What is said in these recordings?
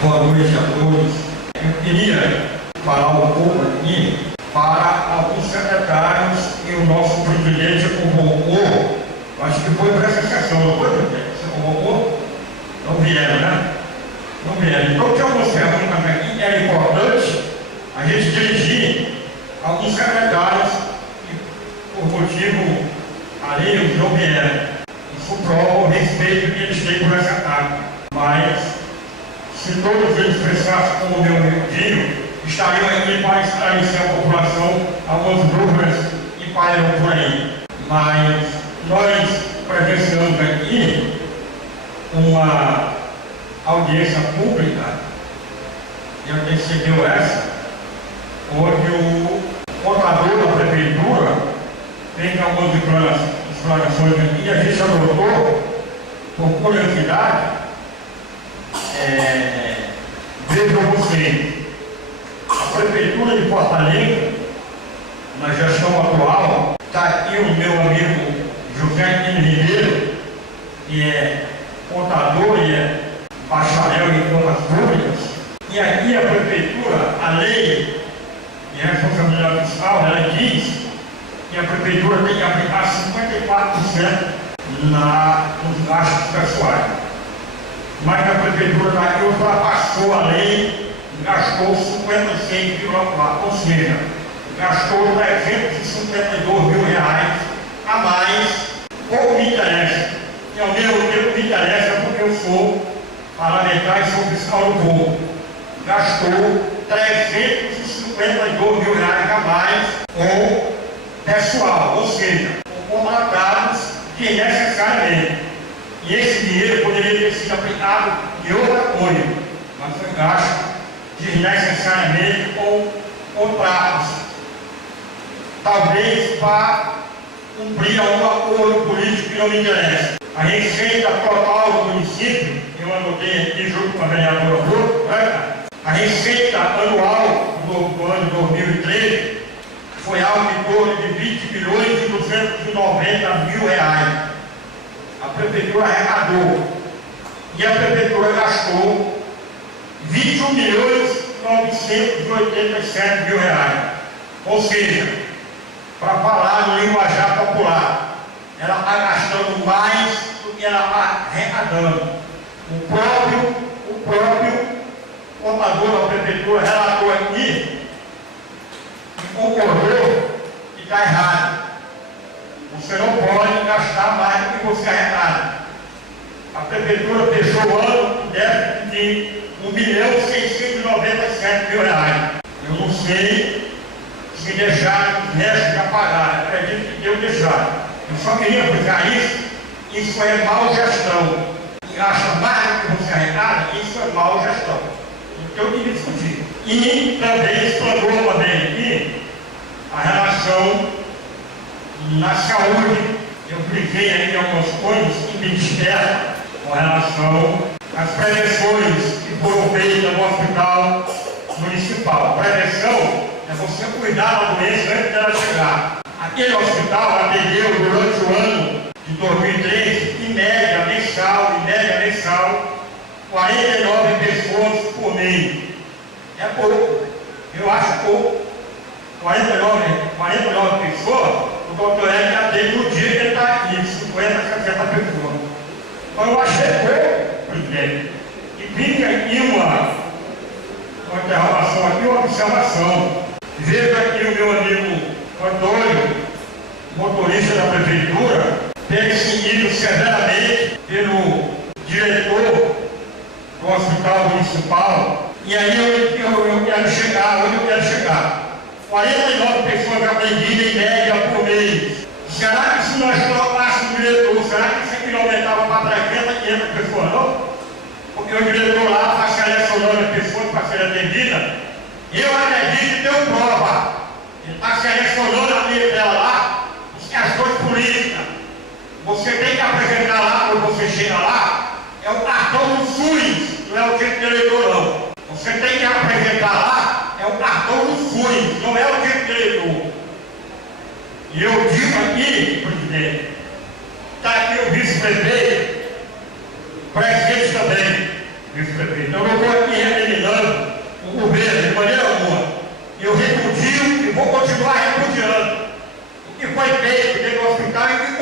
Boa noite a todos. Eu queria falar um pouco aqui para alguns secretários que o nosso presidente convocou. Acho que foi para essa sessão, não foi, presidente? Você convocou? Não vieram, né? Não vieram. Então, tinha algumas perguntas aqui, era importante a gente dirigir alguns secretários que, por motivo alheio, não vieram. Isso prova o respeito que eles têm por essa etapa. Mas, se todos eles prestassem como o meu recadinho, estariam aqui para esclarecer a população algumas dúvidas que pairam por aí. Mas nós presenciamos aqui uma audiência pública, e antecedeu essa, onde o contador da prefeitura fez algumas explanações aqui, e a gente anotou, por curiosidade, veja você, a prefeitura de Fortaleza, na gestão atual, está aqui o meu amigo José Quino Ribeiro, que é contador e é bacharel em contas públicas, e aqui a prefeitura, a lei de responsabilidade fiscal, ela diz que a prefeitura tem que aplicar 54% nos gastos pessoais. Mas a prefeitura daqui ultrapassou a lei e gastou 56,4%, ou seja, gastou R$352 mil a mais. Pouco me interessa, e ao mesmo tempo me interessa porque eu sou parlamentar e sou fiscal do povo. Gastou R$352 mil a mais com pessoal, ou seja, com contratados desnecessariamente. E esse dinheiro poderia ter sido aplicado em outra coisa, mas foi gasto desnecessariamente com contratos, talvez para cumprir algum acordo político que não me interessa. A receita total do município, eu anotei aqui junto com a vereadora Bruno, a receita anual do ano 2013 foi algo em torno de R$20.290 mil. A prefeitura arrecadou e a prefeitura gastou R$21.987 mil. Ou seja, para falar no linguajar popular, ela está gastando mais do que ela está arrecadando. O próprio contador da prefeitura relatou aqui e concordou que está errado. Você não pode gastar mais do que você arrecada. A prefeitura fechou o ano com déficit de R$1.697 mil. Eu não sei se deixaram o resto de pagar. Acredito que deu deixar. Eu só queria aplicar isso. Isso é mal gestão. E gasta mais do que você arrecada, isso é mal gestão. Então eu queria discutir. E também explanou também aqui a relação na saúde. Eu cliquei aí em algumas coisas que me despertam com relação às prevenções que foram feitas no hospital municipal. Prevenção é você cuidar da doença antes dela chegar. Aquele hospital atendeu durante o ano de 2013, em média mensal, 49 pessoas por mês. É pouco, eu acho pouco. 49 pessoas, o doutor Hélio já tem no dia que ele está aqui, 50, 60 pessoas. Então eu achei pouco, presidente. E fica aqui uma interrogação, aqui uma observação. Veja aqui o meu amigo Antônio, motorista da prefeitura, perseguido severamente pelo diretor do hospital municipal. E aí eu quero chegar, onde eu quero chegar. 49 pessoas atendidas em média por mês. Será que se nós trocássemos o diretor, será que isso aqui não aumentava para 300, 500 pessoas, não? Porque o diretor lá está selecionando as pessoas para serem atendidas. Eu acredito que deu prova. Ele está selecionando a minha dela lá, as questões políticas. Você tem que apresentar lá, quando você chega lá, é o cartão do SUS, não é o título de eleitor, não. Você tem que apresentar lá, é o cartão do SUS, não é o título de eleitor. E eu digo aqui, presidente, está aqui o vice-prefeito também, vice-prefeito. Eu não vou aqui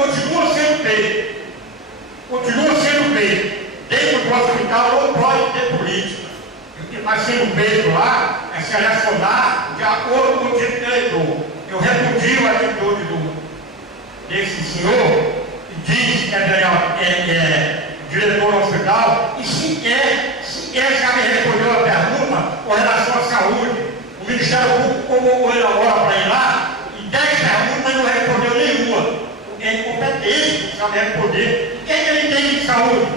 continua sendo feito. Continua sendo feito. Dentro do hospital não pode ter política. O que está sendo feito lá é selecionar de acordo com o tipo de eleitor. Eu repudio a atitude desse senhor que diz que é diretor do hospital e sequer sabe responder a pergunta com relação à saúde. O Ministério Público convocou ele agora para ir lá e 10 perguntas não respondeu nenhuma. É incompetente, não sabe responder. O que é que ele tem de saúde? O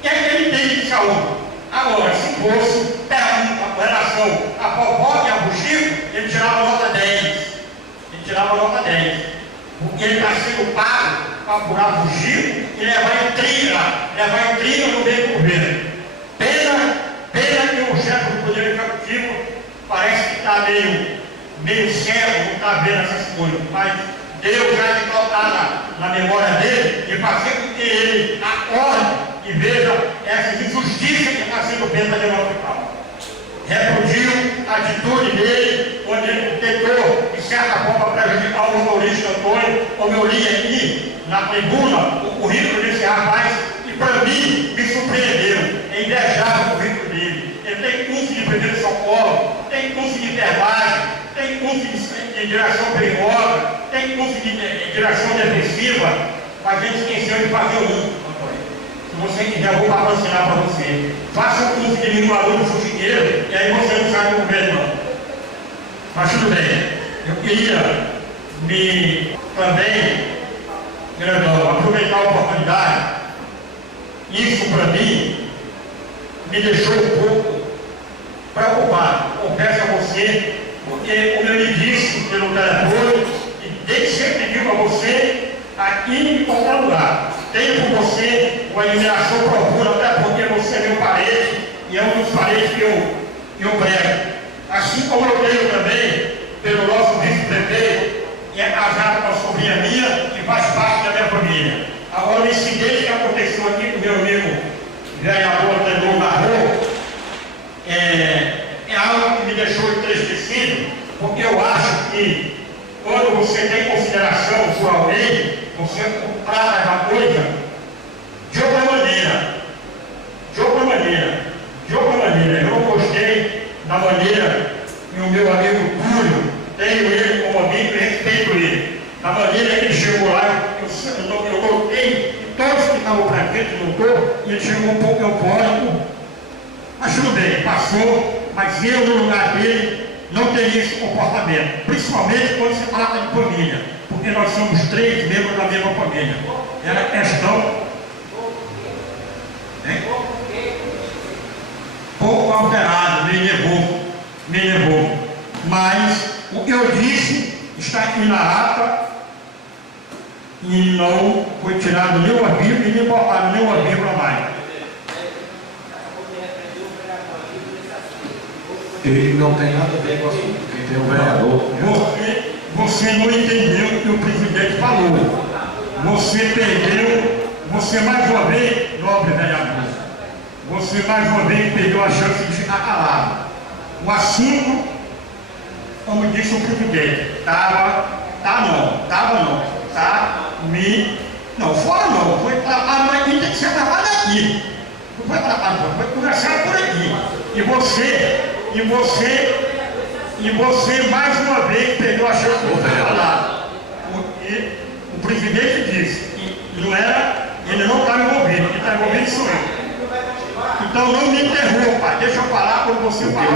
que é que ele tem de saúde? Agora, se fosse pergunta com relação a Popó e a Buchico, ele tirava nota 10. Ele tirava nota 10. Porque ele está sendo pago para apurar Buchico e levar intriga no meio do governo. Pena que o chefe do Poder Executivo parece que está meio cego, não está vendo essas coisas, mas Deus vai botar na memória dele e fazer com que ele acorde e veja essas injustiças que está sendo feita no hospital. Repudio a atitude dele, quando ele tentou, de certa forma, prejudicar o motorista Antônio, como eu li aqui na tribuna, o currículo desse rapaz, e para mim me surpreendeu. É invejável o currículo dele. Ele tem curso de primeiro socorro, tem curso de enfermagem, tem curso de direção perigosa, tem curso de direção defensiva, mas ele esqueceu de fazer Antônio. Se você quiser, eu vou patrocinar para você. Faça um curso de linguador do fuxiqueiro, e aí você não sai do governo, não. Mas tudo bem. Eu queria também, grandão, aproveitar a oportunidade. Isso para mim me deixou um pouco preocupado. Confesso a você, porque, como eu lhe disse pelo telefone, e desde sempre digo a você, aqui em qualquer lugar, tenho por você uma admiração profunda, até porque você é meu parente e é um dos parentes que eu prego. Assim como eu tenho também pelo nosso vice-prefeito, que é casado com a sobrinha minha e faz parte da minha família. Agora, o incidente que aconteceu aqui com meu amigo vereador Antônio Marrom é algo que me deixou entristecido, porque eu acho que quando você tem consideração por alguém, você trata da coisa de outra maneira. Eu não gostei da maneira que o meu amigo Túlio, tenho ele como amigo e respeito ele. Da maneira que ele chegou lá, eu notei que todos que estavam presentes notou, e ele chegou um pouco eufórico. Mas tudo bem, passou, mas eu no lugar dele não teria esse comportamento, principalmente quando se trata de família, porque nós somos 3 membros da mesma família. Era questão pouco alterado, me levou. Mas o que eu disse está aqui na ata e não foi tirado nenhuma vírgula e nem botado nenhuma vírgula mais. Ele não tem nada a ver com o assunto. Quem tem o vereador. Você não entendeu o que o presidente falou. Você perdeu, você mais uma vez, nobre vereador, você mais uma vez perdeu a chance de ficar calado. O assunto, como disse o presidente, não, fora não, foi trabalho, mas tem que ser trabalho aqui. Não foi trabalho, foi conversar por aqui. E você mais uma vez perdeu a chance de ficar calado. Porque o presidente disse que ele não está envolvido, quem está envolvido sou eu. Então não me interrompa, deixa eu falar quando você falar. O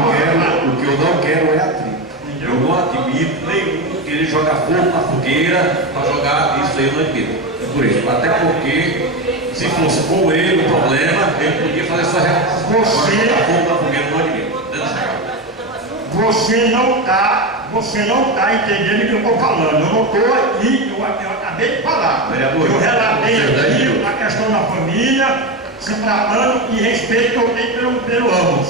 que eu não quero é atrito. Eu não admito nenhum querer jogar fogo na fogueira para jogar isso aí, eu não admito. É por isso. Até porque, se fosse com ele o problema, ele podia fazer essa reação. Jogar fogo na fogueira, eu não admito. Você não está entendendo o que eu estou falando. Eu não estou aqui, eu acabei de falar. Eu relatei aqui a questão da família, se tratando e respeito que eu tenho pelo ambos,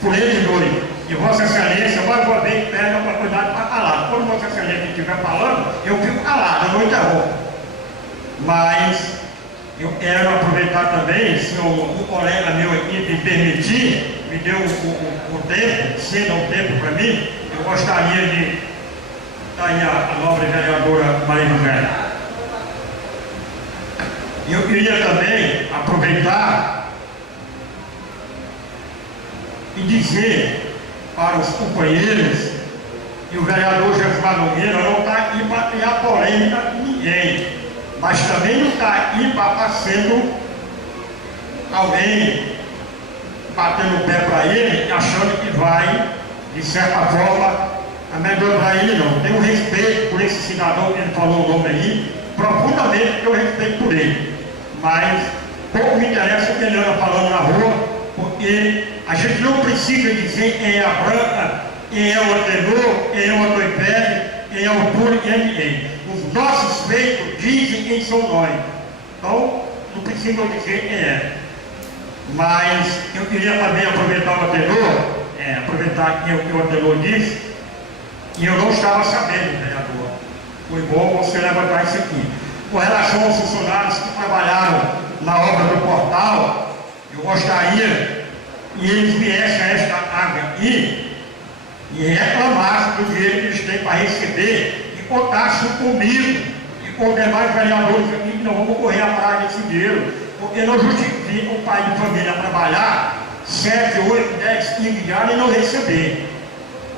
por eles dois. E Vossa Excelência, mais uma vez, pede a oportunidade para falar. Quando Vossa Excelência estiver falando, eu fico calado, eu não interrompo. Mas eu quero aproveitar também, se o colega meu aqui me permitir, me deu o tempo, ceda um tempo para mim, eu gostaria de estar aí a nobre vereadora Maria José. Eu queria também aproveitar e dizer para os companheiros que o vereador Jesuar Nogueira não está aqui para criar polêmica com ninguém, mas também não está aqui para estar sendo alguém batendo o pé para ele, achando que vai, de certa forma, amedrontar ele. Não. Tenho respeito por esse cidadão que ele falou o nome aí, profundamente, que eu respeito por ele. Mas pouco me interessa o que ele anda falando na rua, porque a gente não precisa dizer quem é a branca, quem é o anterior, quem é o antoipede, quem é o puro, quem é ninguém. Os nossos feitos dizem quem são nós. Então, não precisa dizer quem é. Mas eu queria também aproveitar o anterior, aproveitar que o anterior disse, e eu não estava sabendo, vereador. Foi bom você levantar isso aqui. Com relação aos funcionários que trabalharam na obra do portal, eu gostaria que eles viessem a esta área aqui e reclamassem do dinheiro que eles têm para receber e contassem comigo e com os demais vereadores aqui que não vamos correr atrás desse dinheiro, porque não justifica um pai de família trabalhar 7, 8, 10, 15 dias e não receber.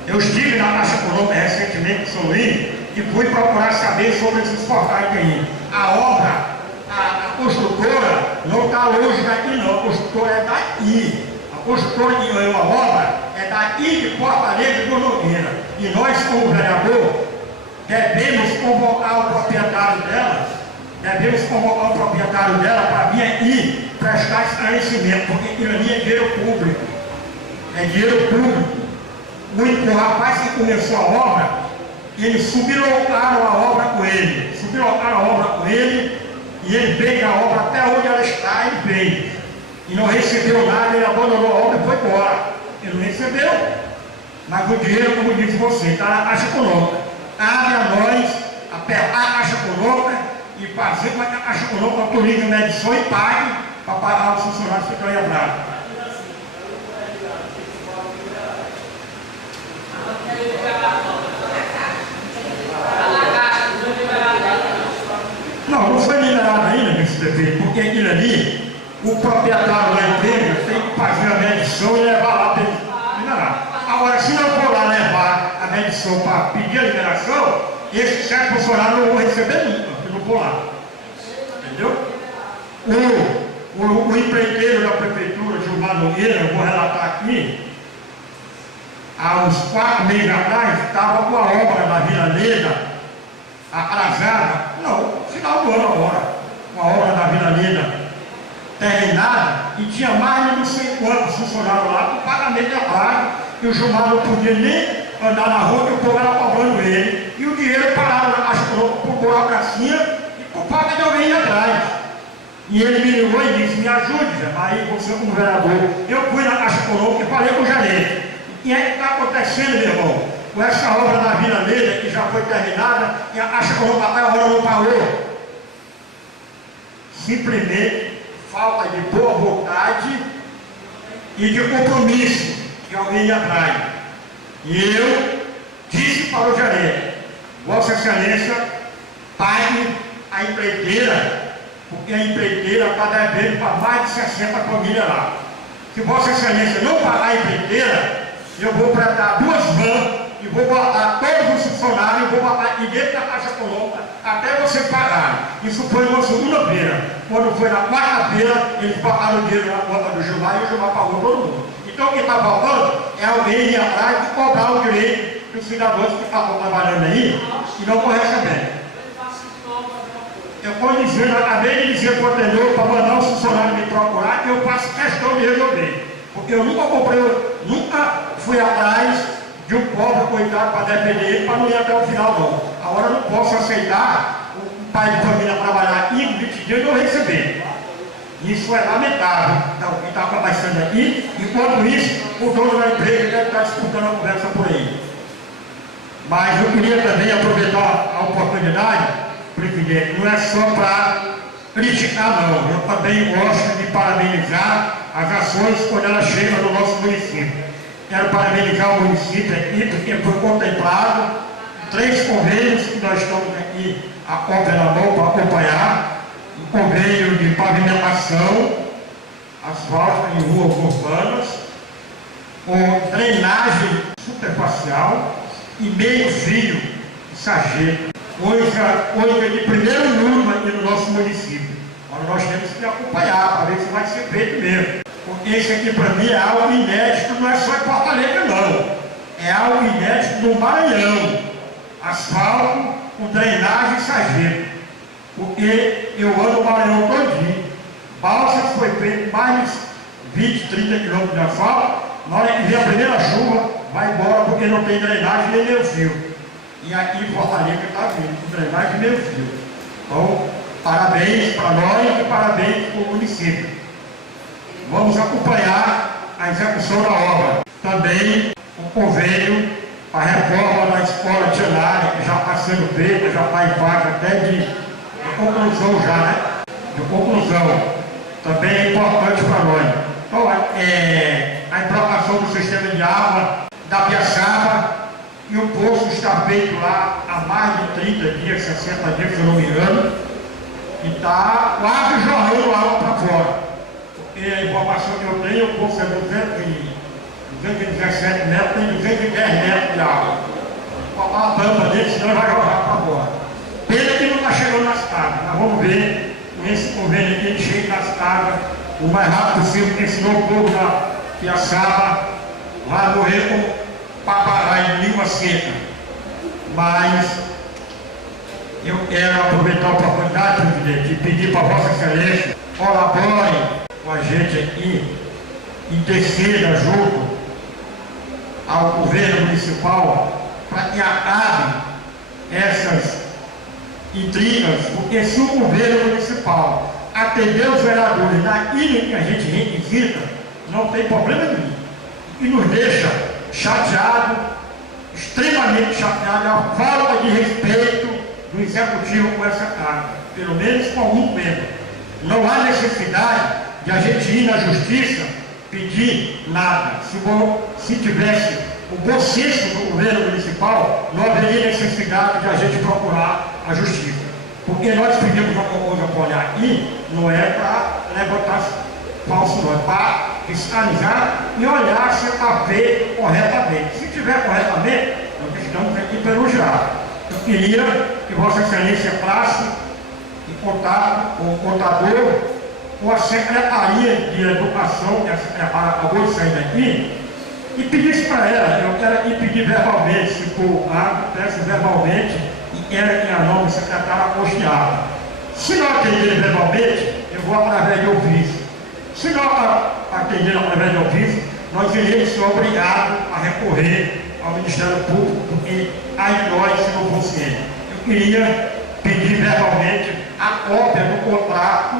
Eu estive na Caixa Econômica recentemente em São Luís e fui procurar saber sobre esses portais aí. A obra, a construtora não está longe daqui não, a construtora é daqui. A construtora que ganhou a obra é daqui de Fortaleza do Nogueira. E nós, como vereador, devemos convocar o proprietário dela, para vir aqui prestar esclarecimento, porque aquilo ali é dinheiro público. É dinheiro público. O rapaz que começou a obra, eles sublocaram a obra com ele. E ele veio a obra até onde ela está, ele veio. E não recebeu nada, ele abandonou a obra e foi embora. Ele não recebeu. Mas o dinheiro, como disse você, está na Caixa Econômica. Cabe a nós apertar a Caixa Econômica e fazer com que a Caixa Econômica autorize a medição e pague para pagar os funcionários que estão aí atrás. Não foi liberado ainda, vice-prefeito, porque aquilo ali, o proprietário da empresa tem que fazer a medição e levar lá para ele liberar. Agora, se não for lá levar a medição para pedir a liberação, esses 7 funcionários não vão receber nunca, se não for lá. Entendeu? O empreiteiro da prefeitura, Gilmar Nogueira, eu vou relatar aqui, há uns 4 meses atrás, estava com a obra da Vila Leda atrasada, não, final do ano agora, com a obra da Vila Leda terminada, e tinha mais de não sei quantos funcionários lá com pagamento de atraso, e o Gilmar não podia nem andar na rua, que o povo era cobrando ele, e o dinheiro parava na Caixa Econômica por burocracia e por falta de alguém ir atrás. E ele me ligou e disse, me ajude, aí você como vereador. Eu fui na Caixa Econômica e falei com o gerente. E é que está acontecendo, meu irmão, com essa obra da Vila Leda, que já foi terminada, e a Caixa Econômica até agora não pagou. Simplesmente falta de boa vontade e de compromisso de alguém ir atrás. E eu disse para o gerente, Vossa Excelência, pague a empreiteira, porque a empreiteira está devendo para mais de 60 famílias lá. Se Vossa Excelência não pagar a empreiteira, eu vou preparar 2 vans e vou botar todos os funcionários, vou botar aqui dentro da Caixa Econômica até você pagar. Isso foi numa segunda-feira. Quando foi na quarta-feira, eles botaram o dinheiro na conta do Gilmar e o Gilmar pagou todo mundo. Então o que está faltando é alguém ir atrás e cobrar o direito dos cidadãos que estavam trabalhando aí e não estão recebendo. Eu estou dizendo, acabei de dizer para o atendedor para mandar os funcionários me procurar, que eu faço questão de resolver. Porque eu nunca fui atrás de um pobre coitado para defender ele, para não ir até o final não. Agora eu não posso aceitar um pai de família trabalhar 15, 20 dias e não receber. Isso é lamentável. Então, o que está acontecendo aqui, enquanto isso, o dono da empresa deve estar disputando a conversa por aí. Mas eu queria também aproveitar a oportunidade, presidente, não é só para criticar não, eu também gosto de parabenizar as ações quando elas chegam no nosso município. Quero parabenizar o município aqui, porque foi contemplado 3 convênios que nós estamos aqui a obra na mão para acompanhar. um convênio de pavimentação, asfalto em ruas urbanas, com drenagem superficial e meio-fio de sarjeta, coisa de primeiro mundo aqui no nosso município. Agora nós temos que acompanhar para ver se vai ser feito mesmo. Porque esse aqui para mim é algo inédito, não é só em Fortaleza não. É algo inédito no Maranhão. Asfalto com drenagem e sarjeta. Porque eu ando o Maranhão todinho. Balsas foi feito mais de 20, 30 quilômetros de asfalto. Na hora que vem a primeira chuva, vai embora porque não tem drenagem nem meio fio. E aqui em Fortaleza está vindo, com drenagem e meio fio. Então, parabéns para nós e parabéns para o município. Vamos acompanhar a execução da obra. Também o convênio, a reforma da escola diária, que já está sendo feita, já está em fase até de conclusão já, né? De conclusão. Também é importante para nós. Então, a implantação do sistema de água da Piaçaba, e o poço está feito lá há mais de 30 dias, 60 dias, se eu não me engano, e está quase jorrando água para fora. Porque a informação que eu tenho, o poço é 217 metros, tem 210 metros de água. Colocar a tampa dele, senão vai jorrar para fora. Pena que não está chegando nas casas. Nós vamos ver nesse convênio aqui, ele chega nas casas o mais rápido possível, porque senão o povo da Piaçaba vai morrer com paparai de língua seca. Mas eu quero aproveitar a oportunidade, presidente, e pedir para Vossa Excelência colabore com a gente aqui, interceda junto ao governo municipal para que acabe essas intrigas, porque se o governo municipal atender os vereadores na ilha que a gente requisita, não tem problema nenhum. E nos deixa chateado, extremamente chateado, a falta de respeito do executivo com essa casa, pelo menos com algum tempo. Não há necessidade de a gente ir na justiça pedir nada. Se tivesse o bom senso do governo municipal, não haveria necessidade de a gente procurar a justiça. Porque nós pedimos uma coisa para olhar aqui, não é para levantar falso, não, é para fiscalizar e olhar se está feito corretamente. Se estiver corretamente, nós estamos aqui para elogiar. Eu queria que Vossa Excelência passe em contato com o contador, com a Secretaria de Educação, que a secretária acabou de sair daqui, e pedisse para ela, eu quero aqui pedir verbalmente, se for o caso, peço verbalmente, e quero que a nova secretária posteada. Se não atender verbalmente, eu vou através de ofício. Se não atender através de ofício, nós iremos ser obrigados a recorrer ao Ministério Público, porque aí nós, se não fosse ele. Eu queria pedir verbalmente a cópia do contrato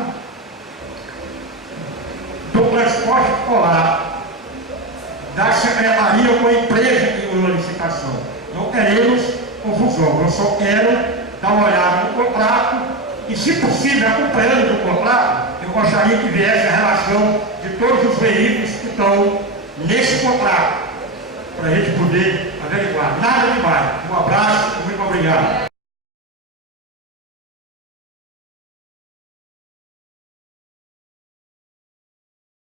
do transporte escolar da secretaria com a empresa que ganhou a licitação. Não queremos confusão, eu só quero dar uma olhada no contrato e, se possível, acompanhando o contrato, eu gostaria que viesse a relação de todos os veículos que estão nesse contrato, para a gente poder averiguar. Nada demais. Um abraço e muito obrigado.